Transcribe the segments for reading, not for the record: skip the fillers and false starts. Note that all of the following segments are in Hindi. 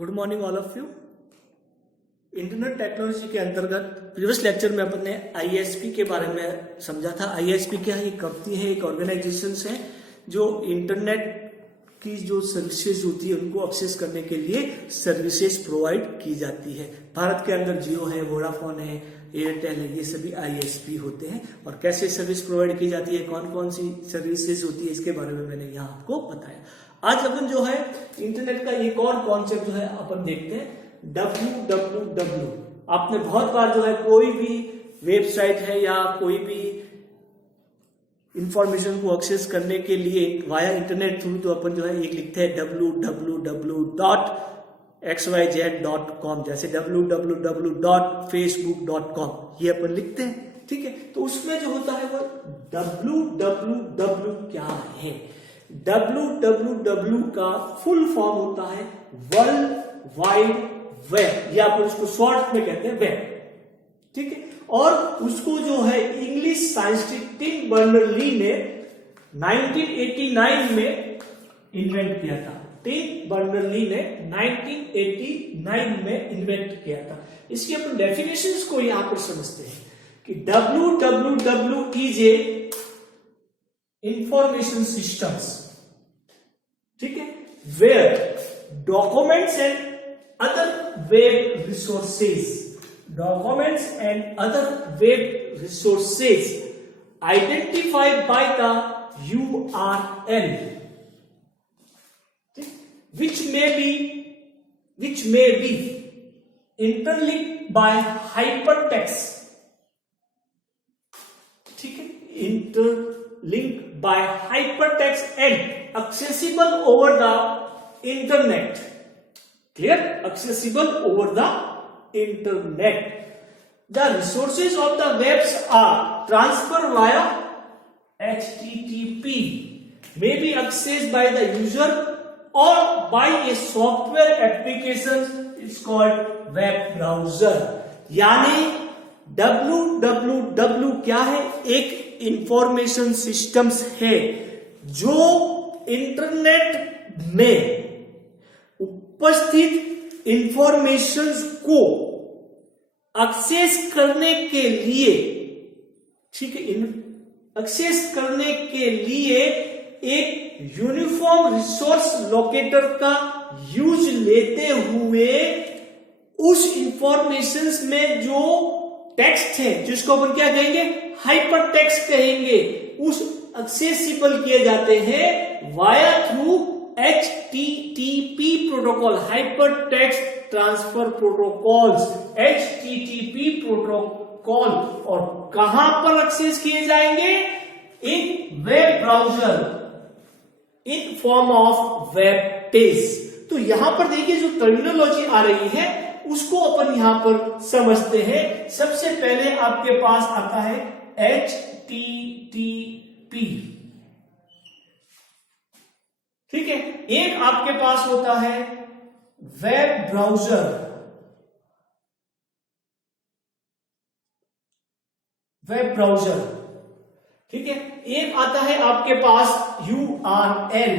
Good morning all of you. Internet technology के अंतर्गत प्रीवियस लेक्चर में अपन ने आईएसपी के बारे में समझा था। आईएसपी क्या है? एक कंपनी है, एक ऑर्गेनाइजेशन है जो इंटरनेट की जो सर्विसेज होती है उनको एक्सेस करने के लिए सर्विसेज प्रोवाइड की जाती है। भारत के अंदर जियो है, वोडाफोन है, एयरटेल है, ये सभी आईएसपी होते हैं। और कैसे सर्विस प्रोवाइड की जाती है, कौन कौन सी सर्विसेज होती है, इसके बारे में मैंने यहाँ आपको बताया। आज अपन जो है इंटरनेट का एक और कॉन्सेप्ट जो है अपन देखते हैं, www। आपने बहुत बार जो है कोई भी वेबसाइट है या कोई भी इंफॉर्मेशन को एक्सेस करने के लिए वाया इंटरनेट थ्रू तो अपन जो है एक लिखते हैं www.xyz.com, जैसे www.facebook.com ये अपन लिखते हैं, ठीक है। तो उसमें जो होता है वो www क्या है? www का फुल फॉर्म होता है वर्ल्ड वाइड वेब, या अपन उसको शॉर्ट में कहते हैं वेब, ठीक है। और उसको जो है इंग्लिश साइंटिस्ट टिम बर्नर्स-ली ने 1989 में इन्वेंट किया था। टिम बर्नर्स-ली ने 1989 में इन्वेंट किया था। इसकी अपन डेफिनेशंस को यहां पर समझते हैं कि www is a information systems, ठीक है, where documents and other web resources identified by the URL which may be interlinked by hypertext, ठीक है, interlinked by hypertext and accessible over the internet. Clear? Accessible over the internet. The resources of the webs are transferred via HTTP, may be accessed by the user or by a software application is called web browser. यानी www क्या है? एक इंफॉर्मेशन सिस्टम्स है जो इंटरनेट में उपस्थित इंफॉर्मेशंस को एक्सेस करने के लिए, ठीक है, एक्सेस करने के लिए एक यूनिफॉर्म रिसोर्स लोकेटर का यूज लेते हुए उस इंफॉर्मेशंस में जो टेक्स्ट है, जिसको अपन क्या कहेंगे, हाइपर टेक्स्ट कहेंगे, उस एक्सेसिबल किए जाते हैं via through HTTP protocol, hyper text transfer protocols, HTTP protocol. और कहां पर एक्सेस किए जाएंगे? In web browser in form of web page. तो यहां पर देखिए जो टर्मिनोलॉजी आ रही है उसको अपन यहां पर समझते हैं। सबसे पहले आपके पास आता है HTTP, ठीक है। एक आपके पास होता है वेब ब्राउजर, ठीक है। एक आता है आपके पास URL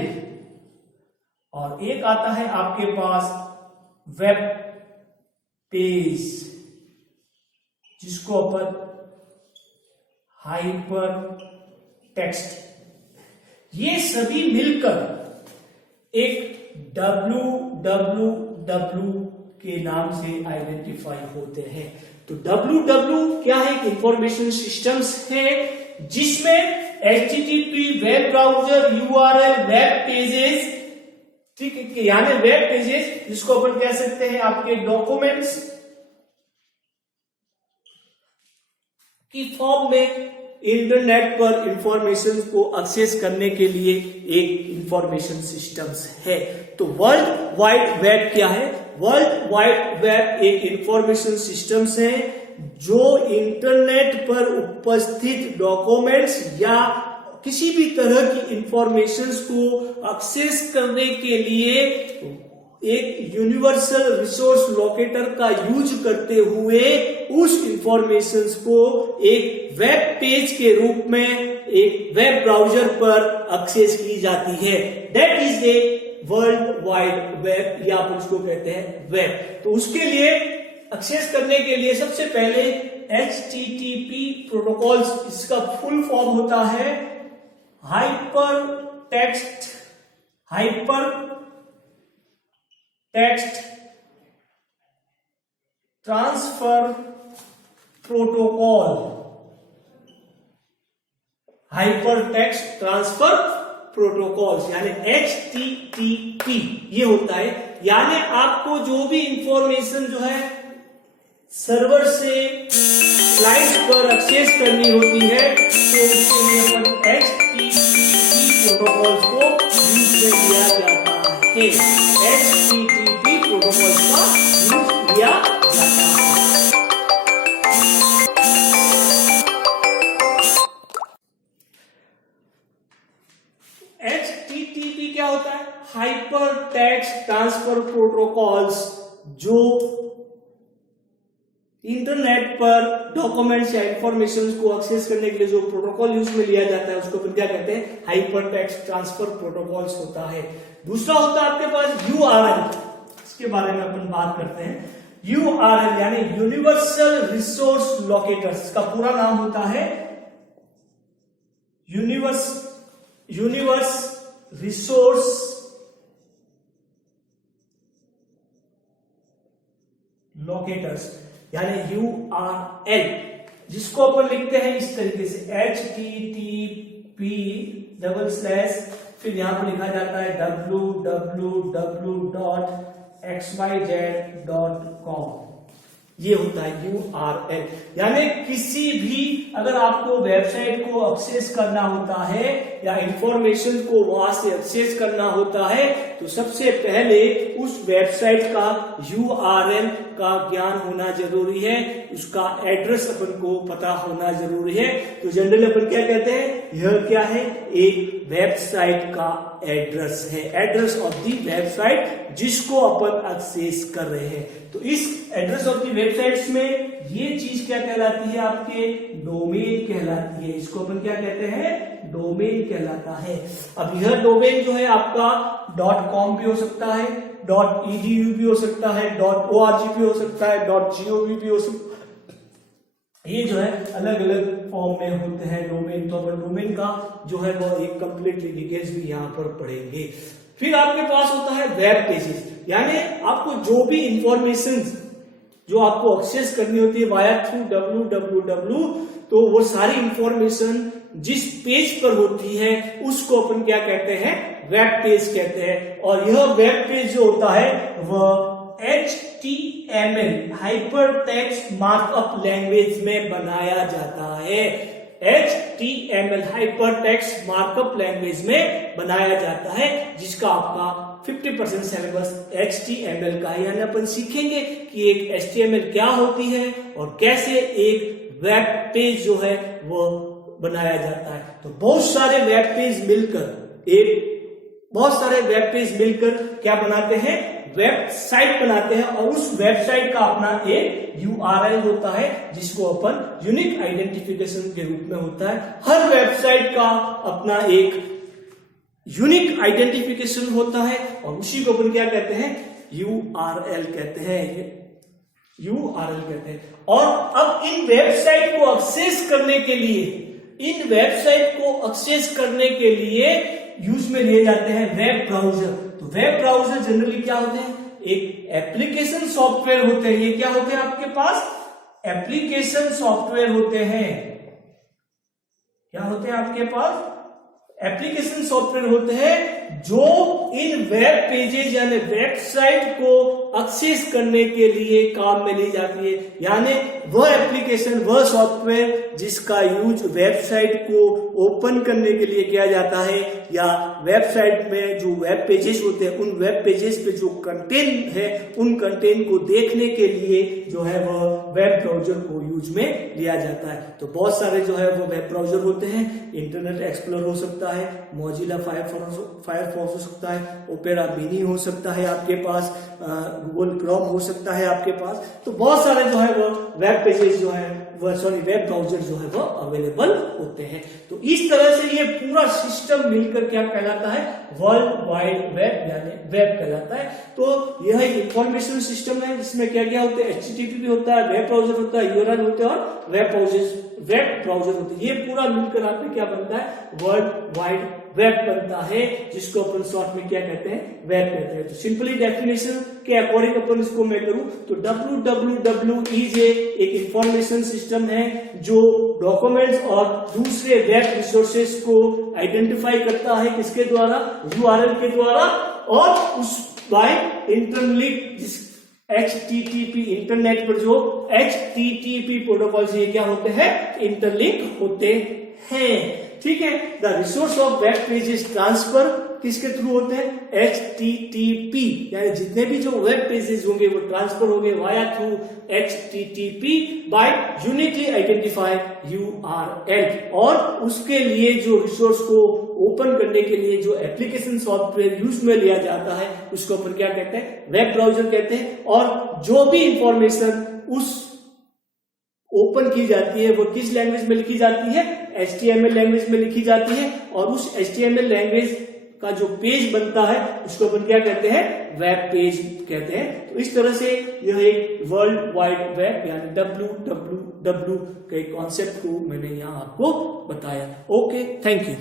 और एक आता है आपके पास वेब पेज, जिसको अपन हाइपर टेक्स्ट, ये सभी मिलकर एक www के नाम से आइडेंटिफाई होते हैं। तो www क्या है? इंफॉर्मेशन सिस्टम्स है जिसमें HTTP, web browser, URL, web pages, ठीक है, यानी वेब पेजेस जिसको अपन कह सकते हैं आपके डॉक्यूमेंट्स की फॉर्म में इंटरनेट पर इंफॉर्मेशन को एक्सेस करने के लिए एक इंफॉर्मेशन सिस्टम्स है। तो वर्ल्ड वाइड वेब क्या है? वर्ल्ड वाइड वेब एक इंफॉर्मेशन सिस्टम्स है जो इंटरनेट पर उपस्थित डॉक्यूमेंट्स या किसी भी तरह की इंफॉर्मेशंस को एक्सेस करने के लिए एक यूनिवर्सल रिसोर्स लोकेटर का यूज करते हुए उस इंफॉर्मेशंस को एक वेब पेज के रूप में एक वेब ब्राउजर पर एक्सेस की जाती है। That is a world wide web या आप उसको कहते हैं वेब। तो उसके लिए एक्सेस करने के लिए सबसे पहले HTTP प्रोटोकॉल्स, इसका फुल फॉर्म होता है hyper text transfer protocol, hyper text transfer protocols यानी HTTP ये होता है। यानी आपको जो भी इंफॉर्मेशन जो है सर्वर से क्लाइंट पर एक्सेस करनी होती है तो उसके लिए अपन HTTP प्रोटोकॉल्स को यूज में लिया जाता है। HTTP प्रोटोकॉल्स का यूज लिया जाता है। HTTP क्या होता है? हाइपर टेक्स्ट ट्रांसफर प्रोटोकॉल्स, जो इंटरनेट पर डॉक्यूमेंट्स या इंफॉर्मेशन को एक्सेस करने के लिए जो प्रोटोकॉल यूज में लिया जाता है उसको फिर क्या कहते हैं? हाइपर टेक्स्ट ट्रांसफर प्रोटोकॉल्स होता है। दूसरा होता है आपके पास URL, इसके बारे में अपन बात करते हैं। URL यानी यूनिवर्सल रिसोर्स लोकेटर्स, इसका पूरा नाम होता है यूनिवर्स रिसोर्स लोकेटर्स यानी URL, जिसको अपन लिखते हैं इस तरीके से HTTP फिर यहां पर लिखा जाता है www.xyz.com, ये होता है URL। यानी किसी भी अगर आपको वेबसाइट को एक्सेस करना होता है या इंफॉर्मेशन को वहां से एक्सेस करना होता है तो सबसे पहले उस वेबसाइट का URL का ज्ञान होना जरूरी है, उसका एड्रेस अपन को पता होना जरूरी है। तो जनरली अपन क्या कहते हैं? यह क्या है? एक वेबसाइट का एड्रेस है, एड्रेस ऑफ दी वेबसाइट जिसको अपन एक्सेस कर रहे हैं। तो इस एड्रेस ऑफ दी वेबसाइट्स में ये चीज क्या कहलाती है? आपके डोमेन कहलाती है। इसको अपन क्या कहते हैं? डोमेन कहलाता है। अब यह डोमेन जो है आपका .com भी हो सकता है, .edu भी हो सकता है, .org भी हो सकता है, .gov भी हो सकता है। ये जो है अलग अलग फॉर्म में होते हैं डोमेन। तो अपन डोमेन का जो है वो एक कंप्लीटली डिटेल्स भी यहाँ पर पढ़ेंगे। फिर आपके पास होता है वेब पेजेस, यानी आपको जो भी इंफॉर्मेशन जो आपको एक्सेस करनी होती है वाया थ्रू www, तो वो सारी इंफॉर्मेशन जिस पेज पर होती है उसको अपन क्या कहते हैं? वेब पेज कहते हैं। और यह वेब पेज जो होता है वह HTML hyper text markup language में बनाया जाता है। HTML hyper text markup language में बनाया जाता है, जिसका आपका 50% सिलेबस HTML का है। यानी अपन सीखेंगे कि एक HTML क्या होती है और कैसे एक वेब पेज जो है वो बनाया जाता है। तो बहुत सारे वेब पेज मिलकर क्या बनाते हैं? वेबसाइट बनाते हैं। और उस वेबसाइट का अपना एक URL होता है जिसको अपन यूनिक आइडेंटिफिकेशन के रूप में होता है। हर वेबसाइट का अपना एक यूनिक आइडेंटिफिकेशन होता है और उसी को अपन क्या कहते हैं? URL कहते हैं। और अब इन वेबसाइट को एक्सेस करने के लिए यूज में लिए जाते हैं वेब ब्राउजर। तो वेब ब्राउजर जनरली क्या होते हैं? एक एप्लीकेशन सॉफ्टवेयर होते हैं। ये क्या होते हैं आपके पास? एप्लीकेशन सॉफ्टवेयर होते हैं। क्या होते हैं आपके पास? एप्लीकेशन सॉफ्टवेयर होते हैं जो इन वेब पेजेज यानी वेबसाइट को एक्सेस करने के लिए काम में ली जाती है। यानी वह एप्लीकेशन, वह सॉफ्टवेयर जिसका यूज वेबसाइट को ओपन करने के लिए किया जाता है, या वेबसाइट में जो वेब पेजेस होते हैं उन वेब पेजेस पे जो कंटेंट है उन कंटेंट को देखने के लिए जो है वह वेब ब्राउजर को यूज में लिया जाता है। तो बहुत सारे जो है वो वेब ब्राउजर होते हैं। इंटरनेट एक्सप्लोरर हो सकता है, मोजिला फायरफॉक्स फायरफॉक्स हो सकता है, ओपेरा मिनी हो सकता है आपके पास, गूगल क्रोम हो सकता है आपके पास। तो बहुत सारे जो है वो वेब पेजेस जो है वेब ब्राउजर जो है वो अवेलेबल होते हैं। तो इस तरह से ये पूरा सिस्टम मिलकर क्या कहलाता है, वर्ल्ड वाइड वेब यानी वेब कहलाता है। तो यह एक इंफॉर्मेशन सिस्टम है जिसमें क्या क्या होते हैं, HTTP भी होता है, वेब ब्राउजर होता है, URL होते हैं और वेब ब्राउजर होते हैं। ये पूरा मिलकर आपके क्या बनता है, वर्ल्ड वाइड वेब बनता है, जिसको अपन शॉर्ट में क्या कहते हैं, वेब कहते हैं। तो सिंपली डेफिनेशन के अकॉर्डिंग अपन इसको मैं करूं तो www इज एक इंफॉर्मेशन सिस्टम है जो डॉक्यूमेंट्स और दूसरे वेब रिसोर्सेज को आइडेंटिफाई करता है, किसके द्वारा, URL के द्वारा, और उस बाय इंटरलिंक HTTP इंटरनेट पर जो HTTP प्रोटोकॉल से क्या होते हैं, इंटरलिंक होते हैं। ठीक है। The resource of web pages transfer किसके थ्रू होते हैं, HTTP, यानी जितने भी जो वेब पेजेस होंगे वो ट्रांसफर होंगे via through HTTP by uniquely identified URL। और उसके लिए जो रिसोर्स को ओपन करने के लिए जो एप्लीकेशन सॉफ्टवेयर यूज में लिया जाता है उसको अपन क्या कहते हैं, वेब ब्राउजर कहते हैं। और जो भी इंफॉर्मेशन उस ओपन की जाती है वो किस लैंग्वेज में लिखी जाती है, HTML लैंग्वेज में लिखी जाती है। और उस HTML लैंग्वेज का जो पेज बनता है उसको अपन क्या कहते हैं, वेब पेज कहते हैं। तो इस तरह से यह एक वर्ल्ड वाइड वेब यानी WWW के कॉन्सेप्ट को मैंने यहां आपको बताया। Okay, thank you.